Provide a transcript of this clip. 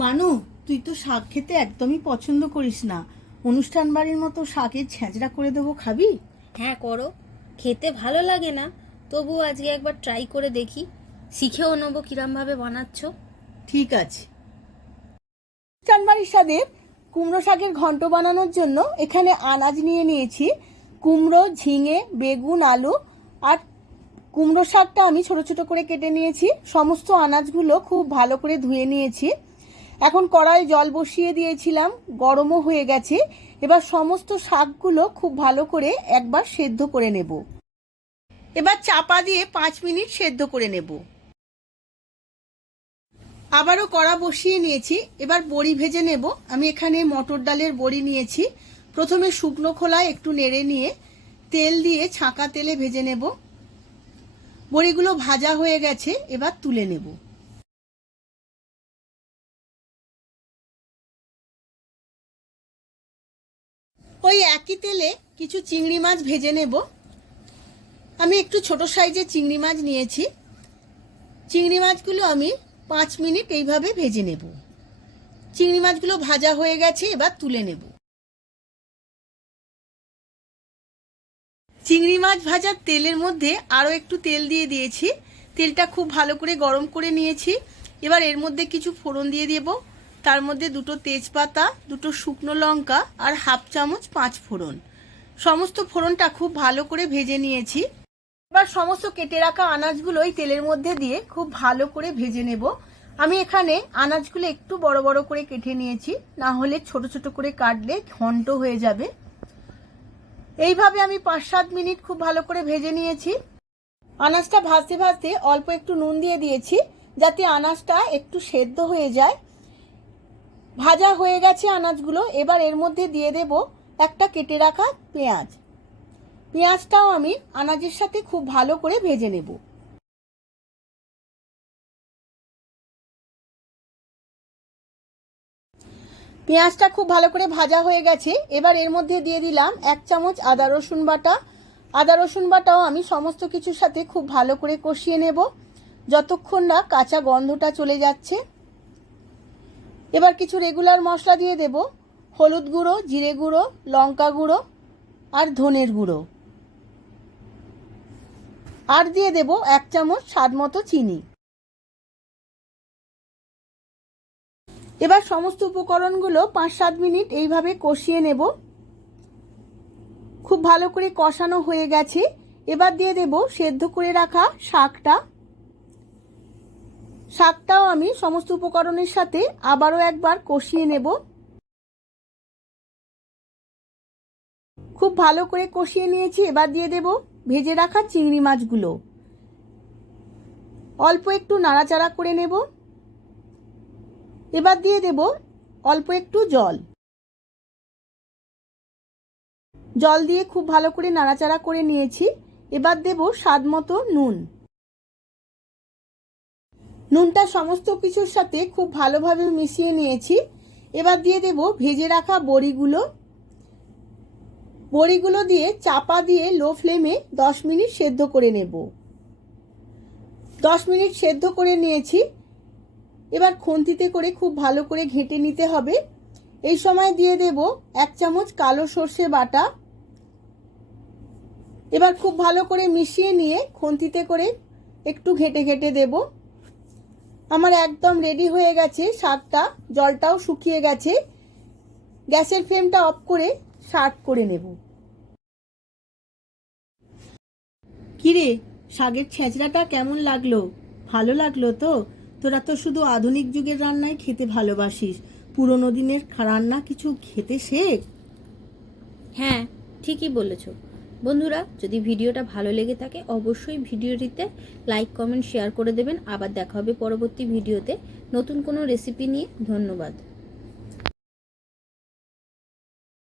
মানু, তুই তো শাক খেতে একদমই পছন্দ করিস না। অনুষ্ঠান বাড়ির মতো শাকের ছ্যাঁচড়া করে দেবো, খাবি? হ্যাঁ করো, খেতে ভালো লাগে না, তবু আজকে একবার ট্রাই করে দেখি, শিখেও নেবো কিরমভাবে বানাচ্ছ। ঠিক আছে। অনুষ্ঠান বাড়ির স্বাদে কুমড়ো শাকের ঘন্ট বানানোর জন্য এখানে আনাজ নিয়ে নিয়েছি। কুমড়ো, ঝিঙে, বেগুন, আলু আর কুমড়ো শাকটা আমি ছোট ছোট করে কেটে নিয়েছি। সমস্ত আনাজগুলো খুব ভালো করে ধুয়ে নিয়েছি। এখন কড়াই জল বসিয়ে দিয়েছিলাম, গরমও হয়ে গেছে। এবার সমস্ত শাকগুলো খুব ভালো করে একবার সেদ্ধ করে নেব। এবার চাপা দিয়ে 5 মিনিট সেদ্ধ করে নেব। আবারও কড়া বসিয়ে নিয়েছি, এবার বড়ি ভেজে নেব। আমি এখানে মটর ডালের বড়ি নিয়েছি। প্রথমে শুকনো খোলায় একটু নেড়ে নিয়ে তেল দিয়ে ছাঁকা তেলে ভেজে নেব। বড়িগুলো ভাজা হয়ে গেছে, এবার তুলে নেব। ওই একই তেলে কিছু চিংড়ি মাছ ভেজে নেব। আমি একটু ছোট সাইজের চিংড়ি মাছ নিয়েছি। চিংড়ি মাছগুলো আমি 5 মিনিট এইভাবে ভেজে নেব। চিংড়ি মাছগুলো ভাজা হয়ে গেছে, এবার তুলে নেব। চিংড়ি মাছ ভাজার তেলের মধ্যে আরও একটু তেল দিয়ে দিয়েছি। তেলটা খুব ভালো করে গরম করে নিয়েছি। এবার এর মধ্যে কিছু ফোড়ন দিয়ে দেব। তার মধ্যে 2টো তেজপাতা, 2টো শুকনো লঙ্কা আর 1/2 চামচ 5 ফোড়ন। সমস্ত ফোড়নটা খুব ভালো করে ভেজে নিয়েছি। এবার সমস্ত কেটে রাখা আনাজগুলো এই তেলের মধ্যে দিয়ে খুব ভালো করে ভেজে নেব। আমি এখানে আনাজগুলো একটু বড় বড় করে কেটে নিয়েছি, না হলে ছোট ছোট করে কাটলে ঘন্ট হয়ে যাবে। এইভাবে আমি 5-7 মিনিট খুব ভালো করে ভেজে নিয়েছি। আনাজটা ভাজতে ভাজতে অল্প একটু নুন দিয়ে দিয়েছি, যাতে আনাজটা একটু সেদ্ধ হয়ে যায়। ভাজা হয়ে গেছে আনাজগুলো। এবার এর মধ্যে দিয়ে দেব একটা কেটে রাখা পেঁয়াজ। পেঁয়াজটাও আমি আনাজের সাথে খুব ভালো করে ভেজে নেব। পেঁয়াজটা খুব ভালো করে ভাজা হয়ে গেছে। এবার এর মধ্যে দিয়ে দিলাম 1 চামচ আদা রসুন বাটা। আদা রসুন বাটাও আমি সমস্ত কিছুর সাথে খুব ভালো করে কষিয়ে নেব, যতক্ষণ না কাঁচা গন্ধটা চলে যাচ্ছে। এবার কিছু রেগুলার মশলা দিয়ে দেব। হলুদ গুঁড়ো, জিরে গুঁড়ো, লঙ্কা গুঁড়ো আর ধনের গুঁড়ো। আর দিয়ে দেব 1 চামচ স্বাদ মতো চিনি। এবার সমস্ত উপকরণগুলো 5-7 মিনিট এইভাবে কষিয়ে নেব। খুব ভালো করে কষানো হয়ে গেছে। এবার দিয়ে দেব সেদ্ধ করে রাখা শাকটা। শাকটাও আমি সমস্ত উপকরণের সাথে আবারও একবার কষিয়ে নেব। খুব ভালো করে কষিয়ে নিয়েছি। এবার দিয়ে দেব ভেজে রাখা চিংড়ি মাছগুলো। অল্প একটু নাড়াচাড়া করে নেব। এবার দিয়ে দেব অল্প একটু জল। জল দিয়ে খুব ভালো করে নাড়াচাড়া করে নিয়েছি। এবার দেব স্বাদ মতো নুন। নুনটা সমস্ত কিছুর সাথে খুব ভালোভাবে মিশিয়ে নিয়েছি। এবার দিয়ে দেব ভেজে রাখা বড়িগুলো। বড়িগুলো দিয়ে চাপা দিয়ে লো ফ্লেমে 10 মিনিট সেদ্ধ করে নেব। 10 মিনিট সেদ্ধ করে নিয়েছি। এবার খুন্তিতে করে খুব ভালো করে ঘেঁটে নিতে হবে। এই সময় দিয়ে দেব 1 চামচ কালো সর্ষে বাটা। এবার খুব ভালো করে মিশিয়ে নিয়ে খুন্তিতে করে একটু ঘেঁটে ঘেঁটে দেব। আমার একদম রেডি হয়ে গেছে শাকটা, জলটাও শুকিয়ে গেছে। গ্যাসের ফ্লেমটা অফ করে সার্ভ করে নেব। কিরে, শাকের ছেঁচড়াটা কেমন লাগলো? ভালো লাগলো তো? তোরা তো শুধু আধুনিক যুগের রান্নাই খেতে ভালোবাসিস, পুরোনো দিনের রান্না কিছু খেতে শেখ। হ্যাঁ, ঠিকই বলেছ। বন্ধুরা, যদি ভিডিওটা ভালো লেগে থাকে অবশ্যই ভিডিওটিতে লাইক, কমেন্ট, শেয়ার করে দেবেন। আবার দেখা হবে পরবর্তী ভিডিওতে নতুন কোনো রেসিপি নিয়ে। ধন্যবাদ।